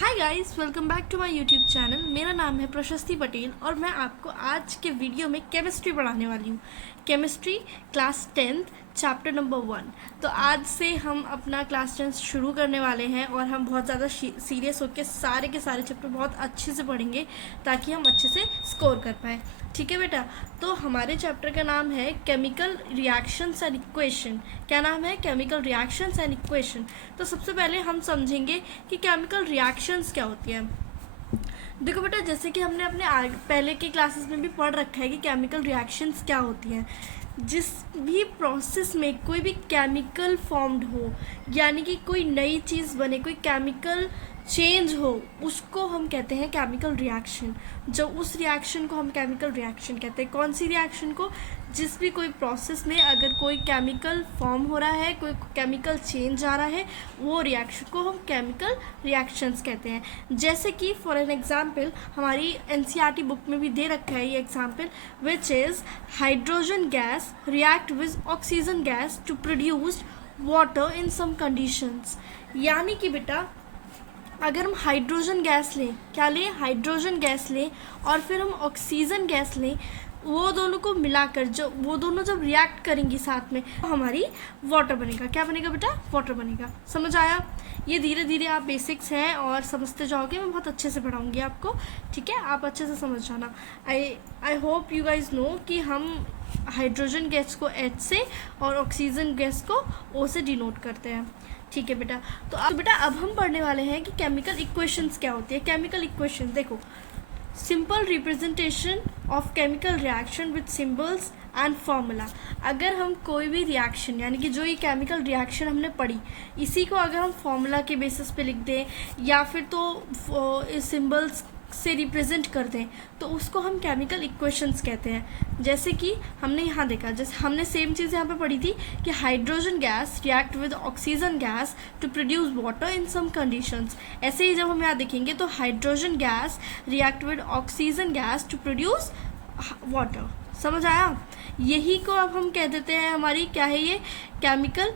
Hi guys, welcome back to my YouTube channel. मेरा नाम है प्रशस्ति पटेल और मैं आपको आज के वीडियो में केमिस्ट्री पढ़ाने वाली हूँ। Chemistry class 10th chapter number 1। तो आज से हम अपना क्लास 10 शुरू करने वाले हैं और हम बहुत ज़्यादा सीरियस होकर सारे के सारे चैप्टर बहुत अच्छे से पढ़ेंगे ताकि हम अच्छे से स्कोर कर पाएँ। ठीक है बेटा, तो हमारे चैप्टर का नाम है केमिकल रिएक्शंस एंड इक्वेशन। क्या नाम है? Chemical reactions and equation. तो सबसे पहले हम समझेंगे कि केमिकल रिएक्शंस क्या होती है। देखो बेटा, जैसे कि हमने अपने पहले के क्लासेस में भी पढ़ रखा है कि केमिकल रिएक्शंस क्या होती हैं। जिस भी प्रोसेस में कोई भी केमिकल फॉर्म्ड हो, यानी कि कोई नई चीज़ बने, कोई केमिकल चेंज हो, उसको हम कहते हैं केमिकल रिएक्शन। जब उस रिएक्शन को हम केमिकल रिएक्शन कहते हैं। कौन सी रिएक्शन को? जिस भी कोई प्रोसेस में अगर कोई केमिकल फॉर्म हो रहा है, कोई केमिकल चेंज आ रहा है, वो रिएक्शन को हम केमिकल रिएक्शंस कहते हैं। जैसे कि फॉर एन एग्जांपल हमारी एनसीईआरटी बुक में भी दे रखा है ये example, which is hydrogen gas react with oxygen gas to produce water in some conditions. यानी कि बेटा, अगर हम हाइड्रोजन गैस लें, क्या लें? हाइड्रोजन गैस लें और फिर हम ऑक्सीजन गैस लें, वो दोनों को मिलाकर वो दोनों जब रिएक्ट करेंगी साथ में, तो हमारी वाटर बनेगा। क्या बनेगा बेटा? वाटर बनेगा। समझ आया? ये धीरे धीरे आप बेसिक्स हैं और समझते जाओगे। मैं बहुत अच्छे से पढ़ाऊँगी आपको, ठीक है? आप अच्छे से समझ जाना। I hope you guys know कि हम हाइड्रोजन गैस को H से और ऑक्सीजन गैस को O से डिनोट करते हैं। ठीक है बेटा, तो बेटा अब हम पढ़ने वाले हैं कि केमिकल इक्वेशंस क्या होती है। केमिकल इक्वेशन देखो, simple representation of chemical reaction with symbols and formula. अगर हम कोई भी रिएक्शन, यानी कि जो ये केमिकल रिएक्शन हमने पढ़ी, इसी को अगर हम फार्मूला के बेसिस पे लिख दें या फिर तो सिंबल्स से रिप्रेजेंट कर दें, तो उसको हम केमिकल इक्वेशंस कहते हैं। जैसे कि हमने यहाँ देखा, जैसे हमने सेम चीज़ यहाँ पे पढ़ी थी कि hydrogen gas react with oxygen gas to produce water in some conditions. ऐसे ही जब हम यहाँ देखेंगे तो hydrogen gas react with oxygen gas to produce water. समझ आया? यही को अब हम कह देते हैं हमारी, क्या है ये? केमिकल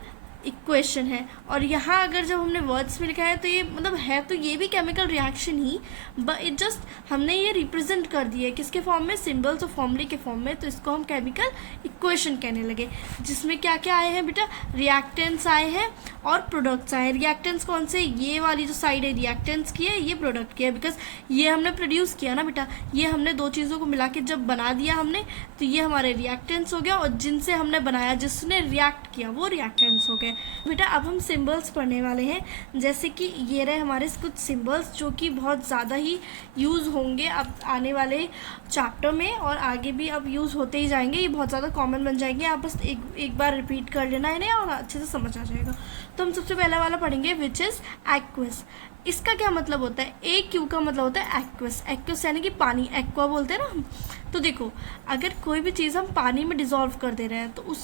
इक्वेशन है। और यहाँ अगर जब हमने वर्ड्स में लिखा है तो ये मतलब है तो ये भी chemical reaction he, but it just हमने ये रिप्रेजेंट कर दिया है किसके फॉर्म में? सिंबल्स और फॉर्मूले के फॉर्म में। तो इसको हम केमिकल इक्वेशन कहने लगे, जिसमें क्या क्या आए हैं बेटा? रिएक्टेंट्स आए हैं और प्रोडक्ट्स आए हैं। रिएक्टेंट्स कौन से? ये वाली जो साइड है रिएक्टेंट्स की है, ये प्रोडक्ट की है। बिकॉज ये हमने प्रोड्यूस किया ना बेटा, ये हमने दो चीज़ों को मिला के जब बना दिया हमने, तो ये हमारे रिएक्टेंट्स हो गया, और जिनसे हमने बनाया, जिसने रिएक्ट किया, वो रिएक्टेंट्स हो गए। बेटा अब हम सिंबल्स पढ़ने वाले हैं। जैसे कि ये रहे हमारे कुछ सिंबल्स जो कि बहुत ज़्यादा ही यूज़ होंगे अब आने वाले चैप्टर में, और आगे भी अब यूज़ होते ही जाएंगे। ये बहुत ज़्यादा कॉमन बन जाएंगे। आप बस एक बार रिपीट कर लेना है इन्हें और अच्छे से समझ आ जाएगा। तो हम सबसे पहला वाला पढ़ेंगे, विच इज़ एक्वस। इसका क्या मतलब होता है? AQ का मतलब होता है एक्वस। एक्वस यानी कि पानी, एक्वा बोलते हैं ना हम। तो देखो, अगर कोई भी चीज़ हम पानी में डिज़ोल्व कर दे रहे हैं, तो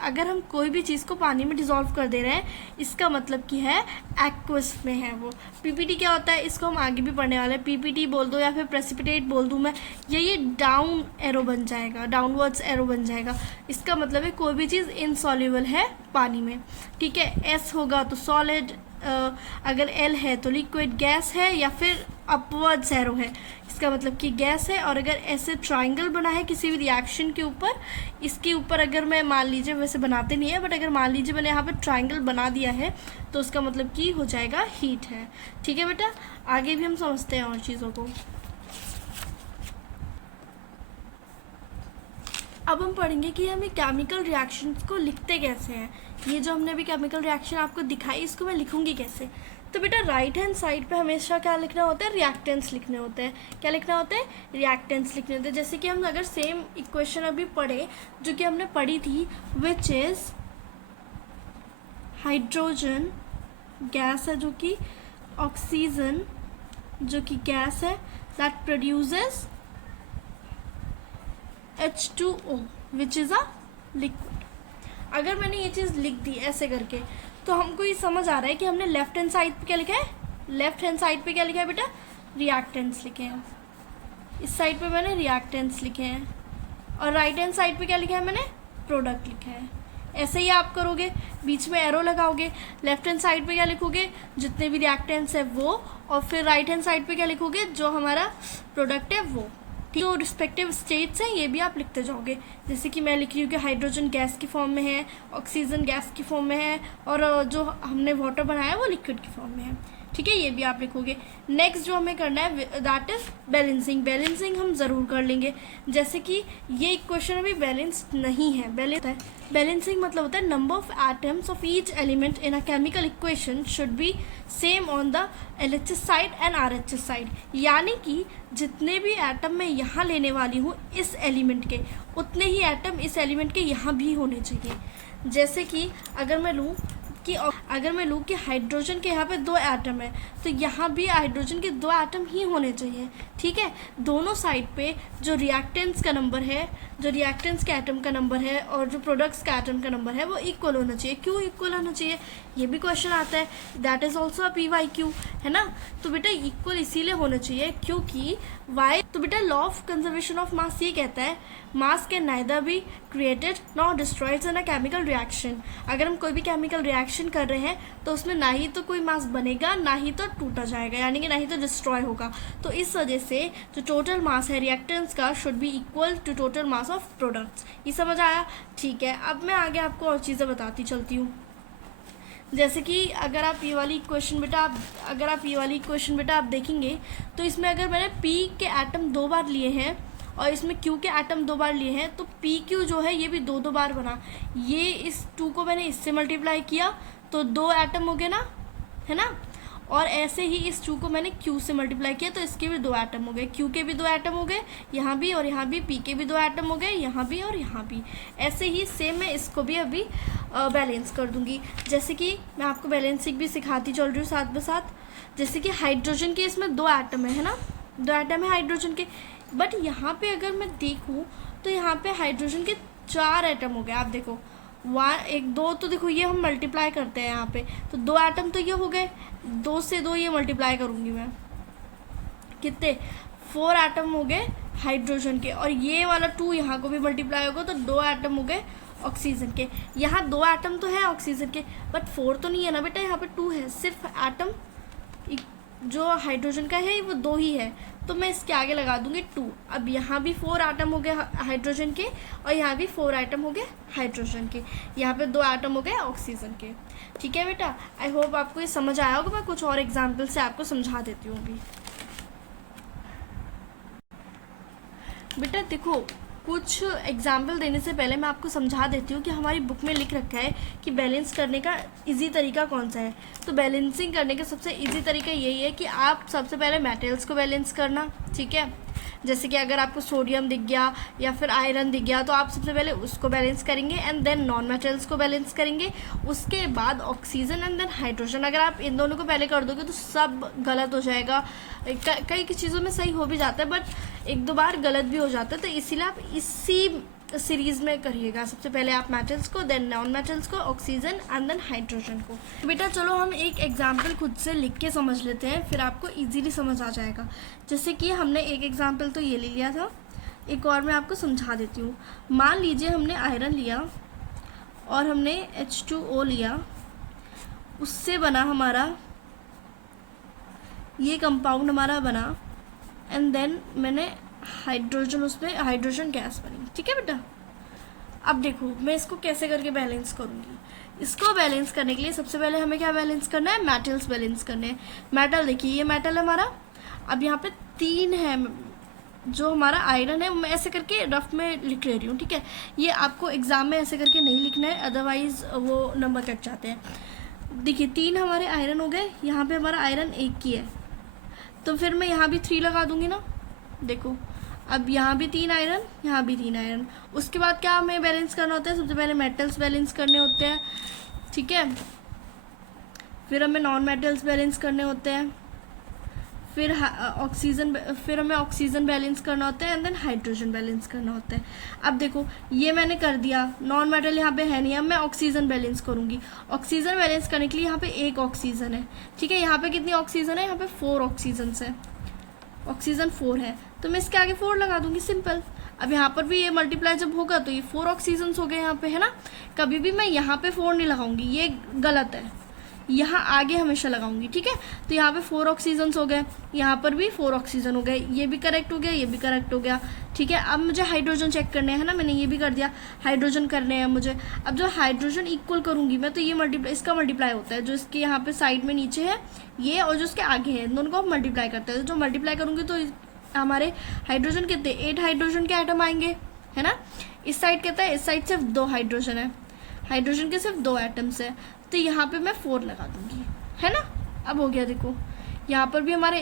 अगर हम कोई भी चीज़ को पानी में डिज़ोल्व कर दे रहे हैं, इसका मतलब कि है एक्वस में है वो। PPT क्या होता है? इसको हम आगे भी पढ़ने वाले हैं। PPT बोल दो या फिर प्रेसिपिटेट बोल दूँ मैं, ये डाउन एरो बन जाएगा, डाउनवर्ड्स एरो बन जाएगा। इसका मतलब है कोई भी चीज़ इनसॉल्युबल है पानी में। ठीक है? S होगा तो सॉलिड, अगर L है तो लिक्विड, गैस है, या फिर अपवर्ड्स एरो है, इसका मतलब कि गैस है। और अगर ऐसे ट्राइंगल बना है किसी भी रिएक्शन के ऊपर, इसके ऊपर अगर मैं मान लीजिए, वैसे बनाते नहीं है, बट अगर मान लीजिए मैंने यहाँ पे ट्राइंगल बना दिया है, तो उसका मतलब कि हो जाएगा हीट है। ठीक है बेटा, आगे भी हम समझते हैं और चीज़ों को। अब हम पढ़ेंगे कि हम ये केमिकल रिएक्शंस को लिखते कैसे हैं। ये जो हमने अभी केमिकल रिएक्शन आपको दिखाई, इसको मैं लिखूंगी कैसे? तो बेटा राइट हैंड साइड पे हमेशा क्या लिखना होता है? रिएक्टेंट्स लिखने होते हैं। क्या लिखना होता है? रिएक्टेंट्स लिखने होते हैं। जैसे कि हम अगर सेम इक्वेशन अभी पढ़े जो कि हमने पढ़ी थी, विच इज़ हाइड्रोजन गैस है जो कि ऑक्सीजन जो कि गैस है, that produces H2O which is a liquid. अगर मैंने ये चीज़ लिख दी ऐसे करके, तो हमको ये समझ आ रहा है कि हमने लेफ्ट हैंड साइड पे क्या लिखा है? लेफ्ट हैंड साइड पे क्या लिखा है बेटा? रिएक्टेंट्स लिखे हैं। इस साइड पे मैंने रिएक्टेंट्स लिखे हैं, और राइट हैंड साइड पे क्या लिखा है मैंने? प्रोडक्ट लिखा है। ऐसे ही आप करोगे, बीच में एरो लगाओगे, लेफ्ट हैंड साइड पे क्या लिखोगे, जितने भी रिएक्टेंट्स है वो, और फिर राइट हैंड साइड पे क्या लिखोगे, जो हमारा प्रोडक्ट है वो। जो रिस्पेक्टिव स्टेट्स हैं ये भी आप लिखते जाओगे। जैसे कि मैं लिख रही हूँ कि हाइड्रोजन गैस की फॉर्म में है, ऑक्सीजन गैस की फॉर्म में है, और जो हमने वाटर बनाया है वो लिक्विड की फॉर्म में है। ठीक है, ये भी आप लिखोगे। नेक्स्ट जो हमें करना है दैट इज बैलेंसिंग। बैलेंसिंग हम ज़रूर कर लेंगे। जैसे कि ये इक्वेशन अभी बैलेंस नहीं है। बैलेंसिंग मतलब होता है number of atoms of each element in a chemical equation should be same on the LHS side and RHS side. यानी कि जितने भी एटम मैं यहाँ लेने वाली हूँ इस एलिमेंट के, उतने ही एटम इस एलिमेंट के यहाँ भी होने चाहिए। जैसे कि अगर मैं लूँ कि हाइड्रोजन के यहाँ पे 2 एटम है, तो यहाँ भी हाइड्रोजन के 2 एटम ही होने चाहिए। ठीक है, दोनों साइड पे जो रिएक्टेंट्स का नंबर है, जो रिएक्टेंट्स के एटम का नंबर है और जो प्रोडक्ट्स का एटम का नंबर है वो इक्वल होना चाहिए। क्यों इक्वल होना चाहिए, ये भी क्वेश्चन आता है। That is also a PYQ, है ना। तो बेटा इक्वल इसीलिए होना चाहिए क्योंकि वाई, तो बेटा law of conservation of mass ये कहता है मास can neither be created nor destroyed in a chemical reaction. अगर हम कोई भी केमिकल रिएक्शन कर रहे हैं तो उसमें ना ही तो कोई मास बनेगा, ना ही तो टूटा जाएगा, यानी कि ना ही तो डिस्ट्रॉय होगा। तो इस वजह से जो टोटल मास है रिएक्टेंट्स का should be equal to total mass of products. ये समझ आया? ठीक है, अब मैं आगे आपको और चीज़ें बताती चलती हूँ। जैसे कि अगर आप ये वाली इक्वेशन बेटा आप देखेंगे तो इसमें अगर मैंने P के एटम 2 बार लिए हैं और इसमें Q के एटम 2 बार लिए हैं, तो PQ जो है ये भी 2 बार बना। ये इस 2 को मैंने इससे मल्टीप्लाई किया तो 2 एटम हो गए ना, है ना। और ऐसे ही इस 2 को मैंने Q से मल्टीप्लाई किया तो इसके भी 2 एटम हो गए, Q के भी 2 एटम हो गए यहाँ भी, और यहाँ भी P के भी 2 एटम हो गए यहाँ भी और यहाँ भी। ऐसे ही सेम मैं इसको भी अभी बैलेंस कर दूंगी। जैसे कि मैं आपको बैलेंसिंग भी सिखाती चल रही हूँ साथ में साथ। जैसे कि हाइड्रोजन के इसमें 2 एटम है ना, 2 एटम है हाइड्रोजन के, बट यहाँ पे अगर मैं देखूँ तो यहाँ पे हाइड्रोजन के 4 एटम हो गए। आप देखो 1 1 2, तो देखो ये हम मल्टीप्लाई करते हैं यहाँ पे, तो 2 एटम तो ये हो गए, 2 से 2 ये मल्टीप्लाई करूँगी मैं, कितने 4 एटम हो गए हाइड्रोजन के, और ये वाला 2 यहाँ को भी मल्टीप्लाई होगा तो 2 एटम हो गए ऑक्सीजन के। यहाँ 2 एटम तो है ऑक्सीजन के, बट 4 तो नहीं है ना बेटा, यहाँ पे 2 है। सिर्फ एटम जो हाइड्रोजन का है वो 2 ही है, तो मैं इसके आगे लगा दूंगी 2। अब यहाँ भी 4 एटम हो गए हाइड्रोजन के और यहाँ भी 4 एटम हो गए हाइड्रोजन के, यहाँ पे 2 एटम हो गए ऑक्सीजन के। ठीक है बेटा, आई होप आपको ये समझ आया होगा। मैं कुछ और एग्जाम्पल से आपको समझा देती हूँ अभी। बेटा देखो, कुछ एग्जाम्पल देने से पहले मैं आपको समझा देती हूँ कि हमारी बुक में लिख रखा है कि बैलेंस करने का इजी तरीका कौन सा है। तो बैलेंसिंग करने का सबसे इजी तरीका यही है कि आप सबसे पहले मेटल्स को बैलेंस करना। ठीक है, जैसे कि अगर आपको सोडियम दिख गया या फिर आयरन दिख गया तो आप सबसे पहले उसको बैलेंस करेंगे एंड देन नॉन मेटल्स को बैलेंस करेंगे, उसके बाद ऑक्सीजन एंड देन हाइड्रोजन। अगर आप इन दोनों को पहले कर दोगे तो सब गलत हो जाएगा। कई चीज़ों में सही हो भी जाता है बट 1-2 बार गलत भी हो जाता है, तो इसीलिए आप इसी सीरीज़ में करिएगा। सबसे पहले आप मेटल्स को, देन नॉन मेटल्स को, ऑक्सीजन एंड देन हाइड्रोजन को। तो बेटा चलो हम एक एग्जाम्पल खुद से लिख के समझ लेते हैं, फिर आपको इजीली समझ आ जाएगा। जैसे कि हमने एक एग्जाम्पल तो ये ले लिया था, एक और मैं आपको समझा देती हूँ। मान लीजिए हमने आयरन लिया और हमने H2O लिया, उससे बना हमारा ये कंपाउंड हमारा बना, एंड देन मैंने हाइड्रोजन, उसमें हाइड्रोजन गैस बनी। ठीक है बेटा, अब देखो मैं इसको कैसे करके बैलेंस करूँगी। इसको बैलेंस करने के लिए सबसे पहले हमें क्या बैलेंस करना है, मेटल्स बैलेंस करने हैं। मेटल देखिए, ये मेटल है हमारा। अब यहाँ पे 3 है, जो हमारा आयरन है, मैं ऐसे करके रफ में लिख ले रही हूँ। ठीक है, ये आपको एग्जाम में ऐसे करके नहीं लिखना है, अदरवाइज वो नंबर कट जाते हैं। देखिए 3 हमारे आयरन हो गए, यहाँ पे हमारा आयरन 1 की है, तो फिर मैं यहाँ भी 3 लगा दूंगी ना। देखो अब यहाँ भी 3 आयरन, यहाँ भी 3 आयरन। उसके बाद क्या हमें बैलेंस करना होता है, सबसे पहले मेटल्स बैलेंस करने होते हैं। ठीक है, फिर हमें नॉन मेटल्स बैलेंस करने होते हैं, फिर हमें ऑक्सीजन बैलेंस करना होता है एंड देन हाइड्रोजन बैलेंस करना होता है। अब देखो ये मैंने कर दिया, नॉन मेटल यहाँ पे है नहीं, अब मैं ऑक्सीजन बैलेंस करूँगी। ऑक्सीजन बैलेंस करने के लिए यहाँ पे 1 ऑक्सीजन है। ठीक है, यहाँ पे कितनी ऑक्सीजन है, यहाँ पे 4 ऑक्सीजन है, ऑक्सीजन 4 है, तो मैं इसके आगे 4 लगा दूंगी, सिंपल। अब यहाँ पर भी ये मल्टीप्लाई जब होगा तो ये 4 ऑक्सीजन्स हो गए यहाँ पे, है ना। कभी भी मैं यहाँ पे 4 नहीं लगाऊंगी, ये गलत है, यहाँ आगे हमेशा लगाऊंगी, ठीक है। तो यहाँ पे 4 ऑक्सीजन्स हो गए, यहाँ पर भी 4 ऑक्सीजन हो गए, ये भी करेक्ट हो गया, ये भी करेक्ट हो गया, ठीक है। अब मुझे हाइड्रोजन चेक करने हैं, है ना, मैंने ये भी कर दिया, हाइड्रोजन करने हैं मुझे। अब जो हाइड्रोजन इक्वल करूँगी मैं, तो ये मल्टीप्लाई, इसका मल्टीप्लाई होता है, जो इसके यहाँ पे साइड में नीचे है ये, और जो इसके आगे है, दोनों को मल्टीप्लाई करते हैं। तो जो मल्टीप्लाई करूँगी तो हमारे हाइड्रोजन कितने, 8 हाइड्रोजन के आइटम आएंगे, है ना। इस साइड कहता है, इस साइड सिर्फ 2 हाइड्रोजन है, हाइड्रोजन के सिर्फ 2 एटम्स है, तो यहाँ पे मैं 4 लगा दूंगी, है ना। अब हो गया, देखो यहाँ पर भी हमारे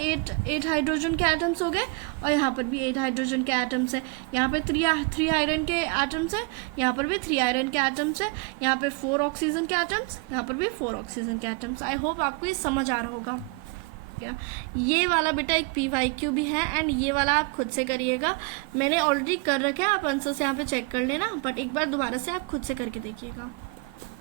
8 हाइड्रोजन के एटम्स हो गए, और यहाँ पर भी 8 हाइड्रोजन के एटम्स है। यहाँ पे 3 आयरन के एटम्स है, यहाँ पर भी 3 आयरन के एटम्स है, यहाँ पे 4 ऑक्सीजन के एटम्स, यहाँ पर भी 4 ऑक्सीजन के एटम्स। आई होप आपको ये समझ आ रहा होगा। ये वाला बेटा एक PYQ भी है, एंड ये वाला आप खुद से करिएगा, मैंने ऑलरेडी कर रखा है, आप आंसर्स यहाँ पे चेक कर लेना, बट एक बार दोबारा से आप खुद से करके देखिएगा,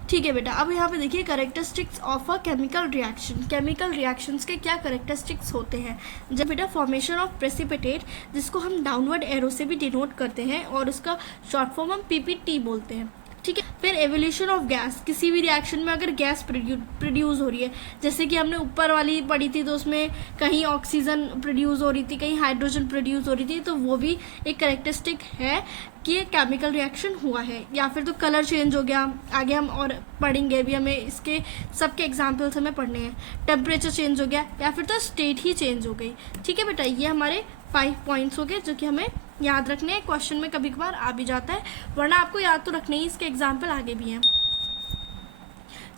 ठीक है बेटा। अब यहाँ पे देखिए characteristics of a chemical reaction. Chemical reactions के क्या कैरेक्टरिस्टिक्स होते हैं। जब बेटा फॉर्मेशन ऑफ प्रेसिपिटेट, जिसको हम डाउनवर्ड एरो से भी डिनोट करते हैं, और उसका शॉर्ट फॉर्म हम PPT बोलते हैं, ठीक है। फिर एवोल्यूशन ऑफ गैस, किसी भी रिएक्शन में अगर गैस प्रोड्यूस हो रही है, जैसे कि हमने ऊपर वाली पढ़ी थी, तो उसमें कहीं ऑक्सीजन प्रोड्यूस हो रही थी, कहीं हाइड्रोजन प्रोड्यूस हो रही थी, तो वो भी एक कैरेक्टरिस्टिक है कि केमिकल रिएक्शन हुआ है। या फिर तो कलर चेंज हो गया, आगे हम और पढ़ेंगे, अभी हमें इसके सबके एग्जाम्पल्स हमें पढ़ने हैं। टेम्परेचर चेंज हो गया, या फिर तो स्टेट ही चेंज हो गई, ठीक है बेटा। ये हमारे 5 पॉइंट्स हो गए जो कि हमें याद रखने हैं, क्वेश्चन में कभी कभार आ भी जाता है, वरना आपको याद तो रखने ही, इसके एग्जाम्पल आगे भी हैं।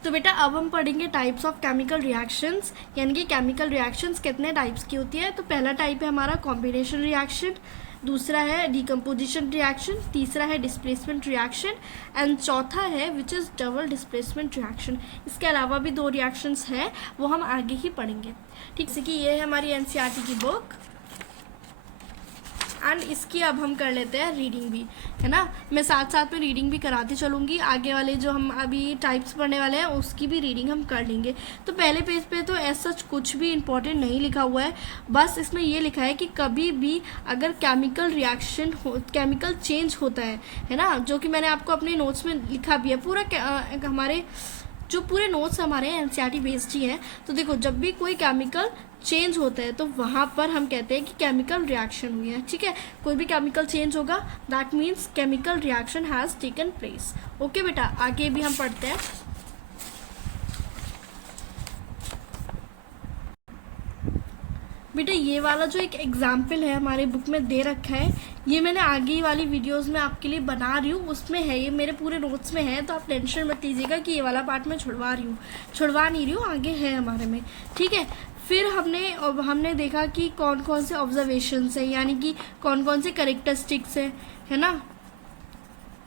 तो बेटा अब हम पढ़ेंगे टाइप्स ऑफ केमिकल रिएक्शंस, यानी कि केमिकल रिएक्शंस कितने टाइप्स की होती है। तो पहला टाइप है हमारा कॉम्बिनेशन रिएक्शन, दूसरा है डिकम्पोजिशन रिएक्शन, तीसरा है डिस्प्लेसमेंट रिएक्शन, एंड चौथा है which is double displacement reaction. इसके अलावा भी 2 रिएक्शंस हैं, वो हम आगे ही पढ़ेंगे, ठीक है। कि ये है हमारी NCERT की बुक, एंड इसकी अब हम कर लेते हैं रीडिंग भी, है ना। मैं साथ साथ में रीडिंग भी कराती चलूँगी, आगे वाले जो हम अभी टाइप्स पढ़ने वाले हैं उसकी भी रीडिंग हम कर लेंगे। तो पहले पेज पे तो ऐसा कुछ भी इम्पोर्टेंट नहीं लिखा हुआ है, बस इसमें ये लिखा है कि कभी भी अगर केमिकल रिएक्शन हो, केमिकल चेंज होता है ना, जो कि मैंने आपको अपने नोट्स में लिखा भी है। पूरा हमारे जो पूरे नोट्स हमारे NCERT बेस्ड ही हैं। तो देखो, जब भी कोई केमिकल चेंज होता है तो वहाँ पर हम कहते हैं कि केमिकल रिएक्शन हुई है, ठीक है। कोई भी केमिकल चेंज होगा, that means chemical reaction has taken place. Okay बेटा, आगे भी हम पढ़ते हैं। बेटा ये वाला जो एक एग्जाम्पल है हमारे बुक में दे रखा है, ये मैंने आगे वाली वीडियोस में आपके लिए बना रही हूँ, उसमें है, ये मेरे पूरे नोट्स में है, तो आप टेंशन मत लीजिएगा कि ये वाला पार्ट मैं छुड़वा नहीं रही हूँ, आगे है हमारे में, ठीक है। फिर हमने देखा कि कौन कौन से ऑब्जर्वेशंस हैं, यानी कि कौन कौन से कैरेक्टरिस्टिक्स हैं, है ना,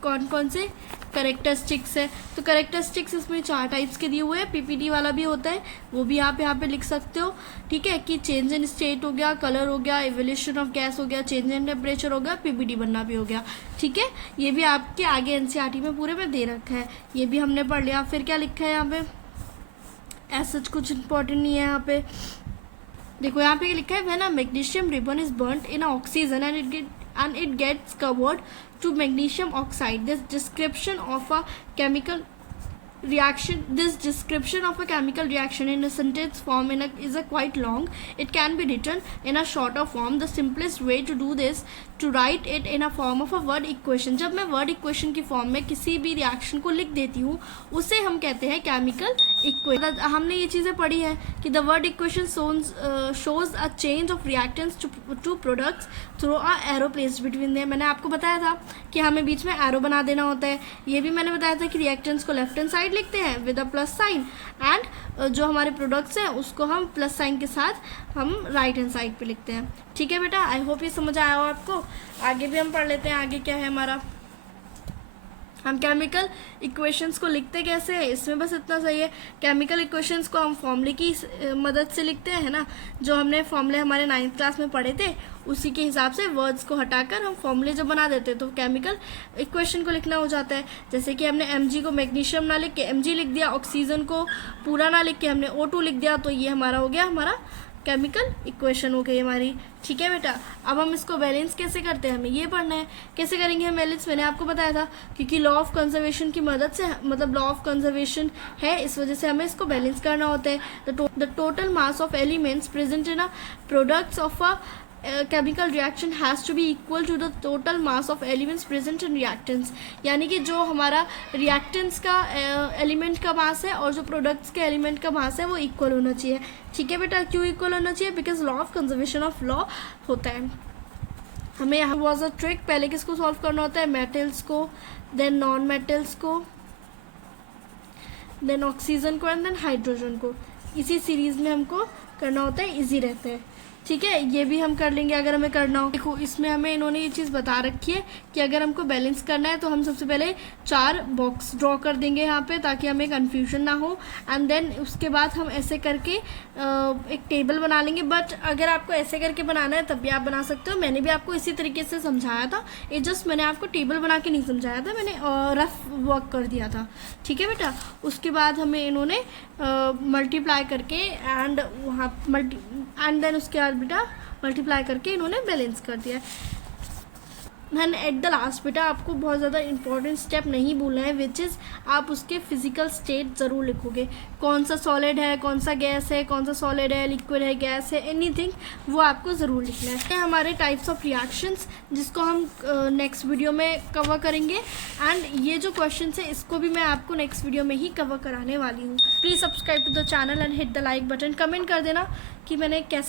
कौन कौन से कैरेक्टरिस्टिक्स है। तो कैरेक्टरिस्टिक्स इसमें 4 टाइप्स के दिए हुए हैं, PPT वाला भी होता है, वो भी आप यहाँ पे लिख सकते हो, ठीक है। कि चेंज इन स्टेट हो गया, कलर हो गया, एवोल्यूशन ऑफ गैस हो गया, चेंज इन टेम्परेचर हो गया, PPT बनना भी हो गया, ठीक है। ये भी आपके आगे NCERT में पूरे में दे रखा है, ये भी हमने पढ़ लिया। फिर क्या लिखा है यहाँ पे, ऐसा कुछ इंपॉर्टेंट नहीं है यहाँ पे। देखो यहाँ पे लिखा है, when a magnesium ribbon is burned in oxygen and it gets covered to magnesium oxide. This description of a chemical reaction in a sentence form is a quite long. It can be written in a shorter form. The simplest way to do this to write it in a form of a word equation. जब मैं word equation की form में किसी भी reaction को लिख देती हूँ, उसे हम कहते हैं केमिकल इक्वेशन। हमने ये चीज़ें पढ़ी है कि the word equation shows a change of reactants to products through a arrow placed between them. मैंने आपको बताया था कि हमें बीच में एरो बना देना होता है। ये भी मैंने बताया था कि रिएक्टेंट्स को लेफ्ट हैंड साइड लिखते हैं with a plus sign, and जो हमारे प्रोडक्ट्स हैं उसको हम प्लस साइन के साथ हम राइट हैंड साइड पे लिखते हैं, ठीक है बेटा। आई होप ये समझ आया हो आपको। आगे भी हम पढ़ लेते हैं, आगे क्या है हमारा, हम केमिकल इक्वेशंस को लिखते कैसे हैं, इसमें बस इतना सही है। केमिकल इक्वेशंस को हम फॉर्मूले की मदद से लिखते हैं, है ना, जो हमने फॉर्मूले हमारे 9th क्लास में पढ़े थे, उसी के हिसाब से वर्ड्स को हटाकर हम फॉर्मूले जब बना देते हैं तो केमिकल इक्वेशन को लिखना हो जाता है। जैसे कि हमने Mg को मैग्नीशियम ना लिख के Mg लिख दिया, ऑक्सीजन को पूरा ना लिख के हमने O2 लिख दिया, तो ये हमारा हो गया हमारा केमिकल इक्वेशन हो गई हमारी। ठीक है बेटा, अब हम इसको बैलेंस कैसे करते हैं हमें ये पढ़ना है। कैसे करेंगे हम बैलेंस, मैंने आपको बताया था, क्योंकि लॉ ऑफ कंजर्वेशन की मदद से, मतलब लॉ ऑफ कंजर्वेशन है, इस वजह से हमें इसको बैलेंस करना होता है। The total mass of elements present in a products of a chemical reaction has to be equal to the total mass of elements present in reactants। यानी कि जो हमारा reactants का एलिमेंट का मास है और जो प्रोडक्ट्स के एलिमेंट का मास है वो इक्वल होना चाहिए। ठीक है बेटा, क्यों इक्वल होना चाहिए? Because law of conservation of law होता है। हमें यहाँ वॉज अ ट्रिक, पहले किसको सॉल्व करना होता है? मेटल्स को, देन नॉन मेटल्स को, देन ऑक्सीजन को एंड देन हाइड्रोजन को। इसी सीरीज में हमको करना होता है, इजी रहता है। ठीक है, ये भी हम कर लेंगे अगर हमें करना हो। देखो इसमें हमें इन्होंने ये चीज़ बता रखी है कि अगर हमको बैलेंस करना है तो हम सबसे पहले 4 बॉक्स ड्रॉ कर देंगे यहाँ पे, ताकि हमें कन्फ्यूजन ना हो। एंड देन उसके बाद हम ऐसे करके एक टेबल बना लेंगे। बट अगर आपको ऐसे करके बनाना है तब भी आप बना सकते हो, मैंने भी आपको इसी तरीके से समझाया था। ये जस्ट मैंने आपको टेबल बना के नहीं समझाया था, मैंने रफ वर्क कर दिया था। ठीक है बेटा, उसके बाद हमें इन्होंने मल्टीप्लाई करके एंड वहाँ एंड देन उसके बाद बेटा मल्टीप्लाई करके इन्होंने बैलेंस कर दिया। एंड एट द लास्ट बेटा आपको बहुत ज़्यादा इंपॉर्टेंट स्टेप नहीं भूलना है, विच इज़ आप उसके फिजिकल स्टेट ज़रूर लिखोगे। कौन सा सॉलिड है, कौन सा गैस है, कौन सा सॉलिड है, लिक्विड है, गैस है, एनीथिंग, वो आपको ज़रूर लिखना है। हमारे टाइप्स ऑफ रिएक्शंस जिसको हम नेक्स्ट वीडियो में कवर करेंगे। एंड ये जो क्वेश्चन है इसको भी मैं आपको नेक्स्ट वीडियो में ही कवर कराने वाली हूँ। Please subscribe to the channel and hit the like button. Comment कर देना कि मैंने कैसा